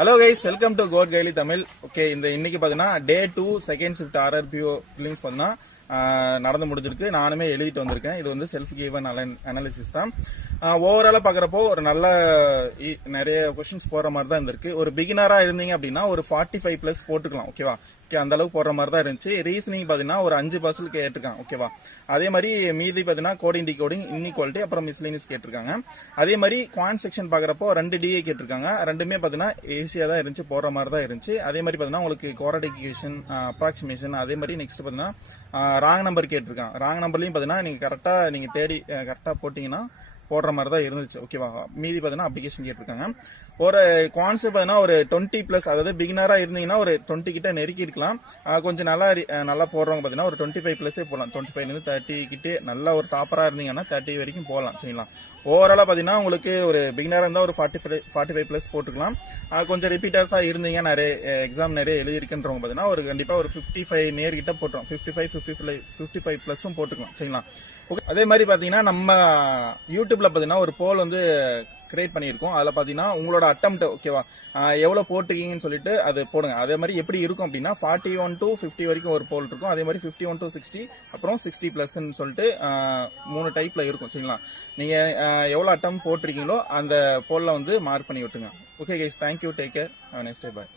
Hello guys, welcome to code கைலி Tamil. Okay, இன்னைக்கு பார்த்தீங்கன்னா டே 2 செகண்ட் ஷிஃப்ட் ஆர்ஆர்பிஓ ஃபிலிம்ஸ் பார்த்தீங்கன்னா நடந்து முடிஞ்சிருக்கு. நானுமே எழுதிட்டு வந்திருக்கேன். இது வந்து செல்ஃப் கிவன் அனாலிசிஸ் தான். ஓவராலாக பார்க்குறப்போ ஒரு நல்ல நிறைய கொஸ்டின்ஸ் போகிற மாதிரி தான் இருந்திருக்கு. ஒரு பிகினராக இருந்தீங்க அப்படின்னா ஒரு 45+ போட்டுக்கலாம். ஓகேவா? ஓகே, அந்த அளவுக்கு போடுற மாதிரி தான் இருந்துச்சு. ரீசனிங் பார்த்தீங்கன்னா ஒரு 5% கேட்டிருக்காங்க. ஓகேவா? அதே மாதிரி மீதி பார்த்தீங்கன்னா கோடிங் டிகோடிங் இன்இக்வாலிட்டி அப்புறம் மிஸ்லேனியஸ் கேட்டிருக்காங்க. அதே மாதிரி குவான்ட் செக்ஷன் பார்க்குறப்போ 2 டிஏ கேட்டிருக்காங்க. ரெண்டுமே பார்த்தீங்கன்னா ஈஸியாக தான் இருந்துச்சு, போடுற மாதிரி தான் இருந்துச்சு. அதே மாதிரி பார்த்தீங்கன்னா உங்களுக்கு குவாட்ரேட்டிக் அப்ராக்சிமேஷன், அதே மாதிரி நெக்ஸ்ட் பார்த்தீங்கன்னா ராங் நம்பர் கேட்டிருக்காங்க. ராங் நம்பர்லையும் பார்த்தீங்கன்னா நீங்கள் கரெக்டாக நீங்கள் தேடி கரெக்டாக போட்டிங்கன்னா போடுற மாதிரி தான் இருந்துச்சு. ஓகேவா? மீதி பார்த்தீங்கன்னா அப்ளிகேஷன் கேட்டிருக்காங்க. ஒரு கான்செப்ட் பார்த்தீங்கன்னா ஒரு 20+, அதாவது பிகினராக இருந்தீங்கன்னா ஒரு 20 கிட்ட நெருக்கி இருக்கலாம். கொஞ்சம் நல்லா போடுறவங்க பார்த்தீங்கன்னா ஒரு 25+ போடலாம். 25 30 கிட்டே நல்லா ஒரு டாப்பராக இருந்தீங்கன்னா 30 வரைக்கும் போகலாம். சரிங்களா? ஓவராலாக பார்த்தீங்கன்னா உங்களுக்கு ஒரு பிகினராக இருந்தால் ஒரு 45+ போட்டுக்கலாம். கொஞ்சம் ரிப்பீட்டர்ஸாக இருந்தீங்க, நிறைய எக்ஸாம் நிறைய எழுதிருக்குன்றவங்க பார்த்தீங்கன்னா ஒரு கண்டிப்பாக ஒரு 55 நேர்கிட்ட போட்டுரும். 55+ போட்டுக்கலாம். சரிங்களா? ஓகே, அதே மாதிரி பார்த்தீங்கன்னா நம்ம யூடியூப்ல பார்த்தீங்கன்னா ஒரு போல் வந்து கிரியேட் பண்ணியிருக்கோம். அதில் பார்த்தீங்கன்னா உங்களோட அட்டம்ப்ட் ஓகேவா எவ்வளோ போட்டிருக்கீங்கன்னு சொல்லிட்டு அது போடுங்க. அதே மாதிரி எப்படி இருக்கும் அப்படின்னா 41 to 50 வரைக்கும் ஒரு போல் இருக்கும். அதே மாதிரி 51 to 60 அப்புறம் 60+ன்னு சொல்லிட்டு 3 டைப்ல இருக்கும். சரிங்களா? நீங்கள் எவ்வளோ அட்டம் போட்டிருக்கீங்களோ அந்த போலில் வந்து மார்க் பண்ணி விட்டுங்க. Okay guys, thank you, take care, have a nice day, bye.